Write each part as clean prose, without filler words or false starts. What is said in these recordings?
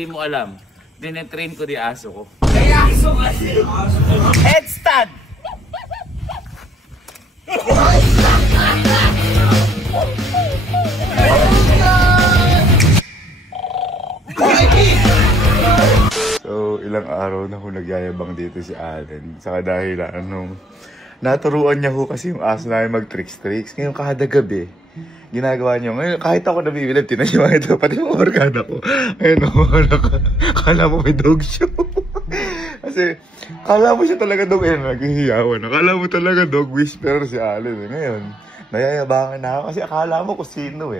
di mo alam. Dinetrain ko di aso ko. Ay, aso kasi! Headstand! So, ilang araw na ho nagyayabang dito si Allen. Saka dahil naturuan niya ho kasi yung aso namin mag-tricks-tricks. Ngayon kada gabi, ginagawa niyo. Ngayon kahit ako nabibilib, tinasyawan ito. Pati yung organa ko. Ngayon kala mo may dog show. Kasi, kala mo siya talaga dog, naghihiyawan. Kala mo talaga dog whisperer si Allen. Ngayon, nayayabangan na ako kasi akala mo kung sino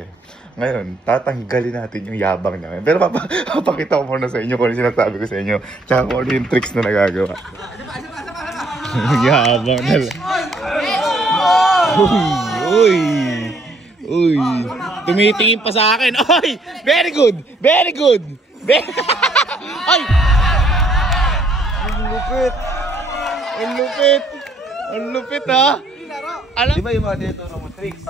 Ngayon, tatanggalin natin yung yabang niya. Pero papakita ko muna sa inyo kung ano sinasabi ko sa inyo. Tsaka kung ano yung tricks na nagagawa. Yabang na lang. Uy. Tumitingin pa sa akin. Ay! Very good! Very good! Ay! Ang lupit! Ang lupit! Ang lupit ha! Alam? Di ba yung mga tinuturo mo tricks?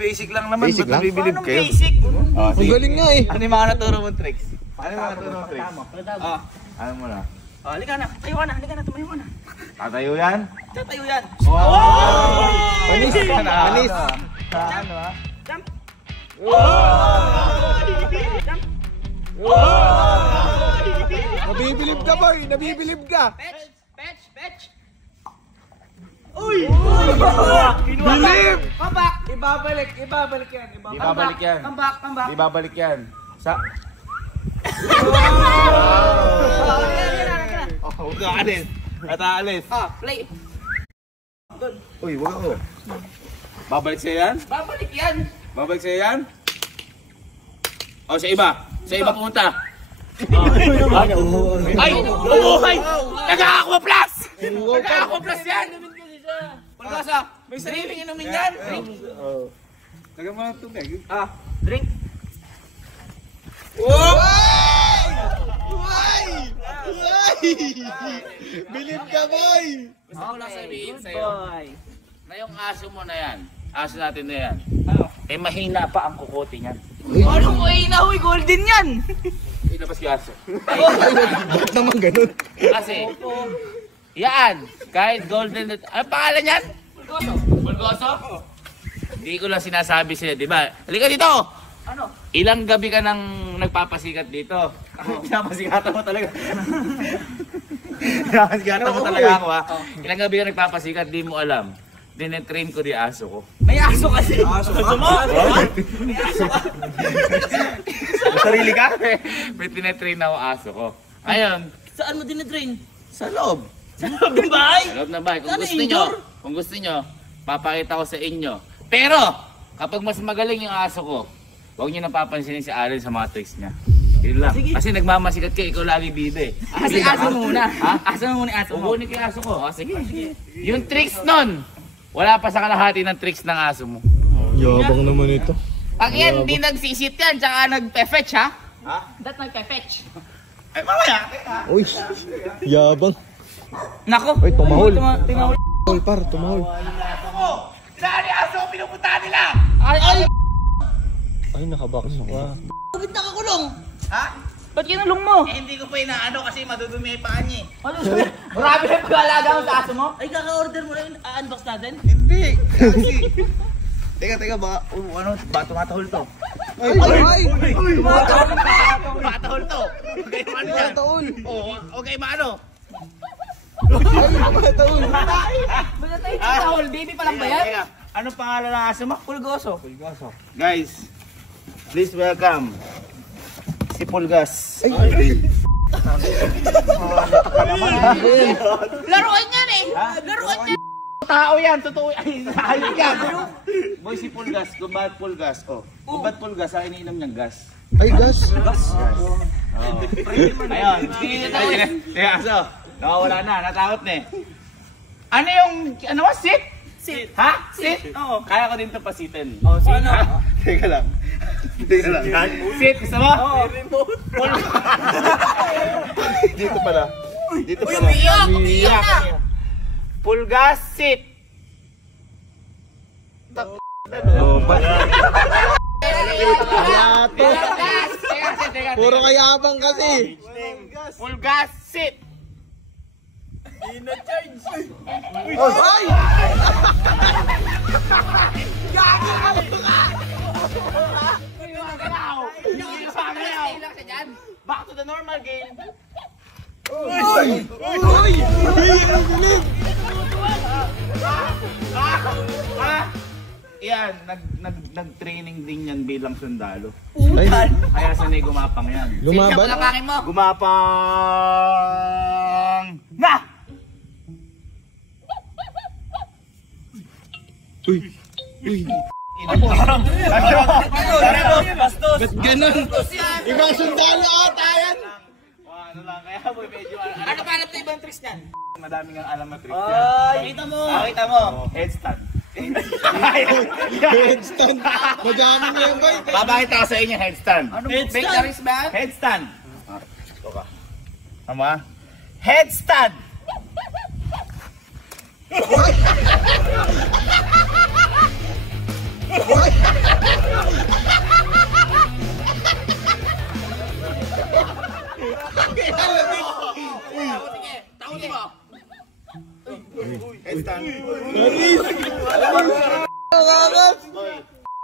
Basic lang naman. Basic lang? Bibilib kayo? Basic? Ang galing nga Ano yung mga naturo mo tricks? Ano yung mga naturo mo tricks? Ano mo na? Halika na, tumayo na. Tatayo yan? Tatayo yan. Panis! Panis! Ano Jump! Jump! Nabibilib ka boy! Nabibilib ka! Fetch! Uy! Bilib! Come back! Ibabalik yan. Ibabalik yan. Come back. Ibabalik yan. Sa... Huwag ka alis! Ataalis! Play! Uy, wag ako! Babalik sa'yo yan? Babalik yan! Babalik sa'yo yan? O, sa iba. Sa iba pumunta. Ay! Umuhay! Nag-a-aqua plus! Nag-a-aqua plus yan! Pagkasa, may sariling inumin yan! Taga mo lang tubig. Drink! Bilib ka boy! Gusto ko lang sabihin sa'yo na yung aso mo na yan, aso natin na yan, mahina pa ang kukote niyan. Anong mahina? Huy, golden yan! Ilabas yung aso. Ba't naman ganun? Kasi, yan, kahit golden, ano pangalan yan? Pulgoso? Hindi ko lang sinasabi sila, di ba? Halika dito! Ano? Ilang gabi ka nang nagpapasikat dito? Pinapasikatan mo talaga. Pinapasikatan mo talaga ako Ilang gabi ka nagpapasikat, di mo alam. Dinetrain ko di aso ko. May aso kasi! Aso mo? May aso ka! Sarili ka? May tinetrain ako aso ko. Ayun. Saan mo dinitrain? Sa loob. Sa loob ng bahay? Sa loob ng bahay. Ano, Kung gusto nyo, papakita ko sa inyo. Pero, kapag mas magaling yung aso ko, huwag nyo napapansinin si Allen sa mga tricks niya. Yun lang. Sige. Kasi nagmamasikat ka, ikaw lagi bida Sige, aso mo muna. Aso mo muna yung aso mo. Ubunin ko yung aso ko. Sige. Yung tricks nun, wala pa sa kalahati ng tricks ng aso mo. Yabang naman ito. Pag yan, di nagsisit yan, tsaka nagpe-fetch ha? Dat nagpe-fetch. Ay, mamaya! Uy, yabang. Nako! Uy, tumahol. Tumahol. Uy, par, tumahol. Saan yung aso ko pinupuntahan nila? Ay! Ay, nakabaks ka. Bakit nakakulong? Ha? Ba't kinulong mo? Hindi ko pa inaano kasi madudumi yung paa niya. Ano? Marami na pag-alaga mo sa aso mo? Ay, kaka-order mo na yun. A-unbox natin? Hindi! Kasi... Teka, baka tumatahol to. Ay! Tumatahol to! Okay, maano yan? Tumatahol! Oo, okay, maano? Tumatahol! Ba't tayo tutahol? Baby pa lang ba yan? Teka, anong pangalan ng aso mo? Pulgoso. Guys, please welcome si Pulgas. Laruan yan eh! Laruan yan! Tao yan, totoo yan. Ayun yan. Boy, si Pulgas, Gumbat Pulgas. Gumbat Pulgas, ang iniinom niyang gas. Ay, gas! Ayun. Kaya aso, nakawala na, natakot na eh. Ano yung, ano ba, sit? Sit. Ha? Sit? Oo. Kaya ko din ito pasitin. Ano? Teka lang. Sit, gusto mo? Oo. Dito pala. Dito Uy, pala. umiyak na! Pulgas, sit. Oh, Teka, Puro kayabang kasi. Full gas, sit! Ay! Back to the normal game. Uy! Yan, nag-training din yan bilang sundalo. Ay, Kaya sanay gumapang yan. lumaban? Pakakin mo. Gumapang! Na! Uy! Uy! Ba't ganun? Ibang sundalo ata yan! Ano lang, kaya boy, medyo Ano pa alam na ibang tricks niyan? madaming ang alam na trick. Kita mo. Kita mo. Headstand. Headstand! Madami na yan, boy! Babakita ko sa inyo headstand. Fake the wristband? Headstand. Ito ka. Tama? Headstand. Sige, takutin mo. Headstand.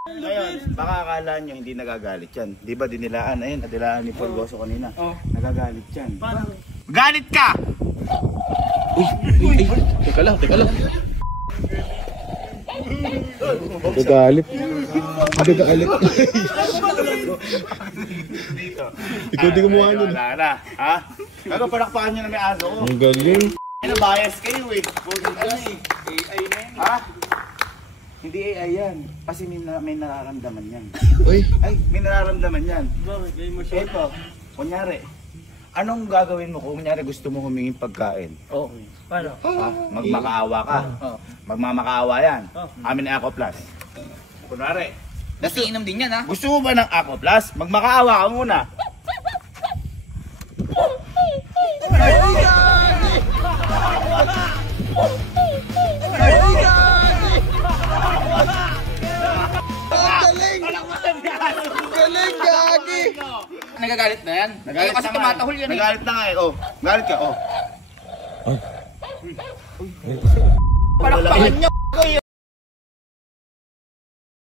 Ngayon, baka akala nyo hindi nagagalit yan. Di ba dinilaan? Ayun, nadilaan ni Pulgoso kanina. Nagagalit yan. Galit ka! Teka lang. Nagalit. Nagalit. Ikaw di gumawa nun. Wala na. Ha? Ano, palakpakan nyo na may aso ko. Ang galing. Ano, bias kayo eh. AI na yan. Ha? Hindi AI yan. Kasi may nararamdaman yan. Uy! Ay, may nararamdaman yan. Bakit? May emotion? Ito, kunyari. Anong gagawin mo kung kunyari gusto mo humingin pagkain? Oh. Paano? Ha? Magmakaawa ka. Magmamakaawa yan. Amin ay Ako Plus. Kunwari, Nasiinom din yan ha. gusto mo ba ng Ako Plus? Magmakaawa ka muna. Galing, gagi! Nagagalit na yan. Nagagalit kasi tumatahol yan eh. Nagalit na nga eh. Oh, galit ka. Oh. Palakpakan nyo.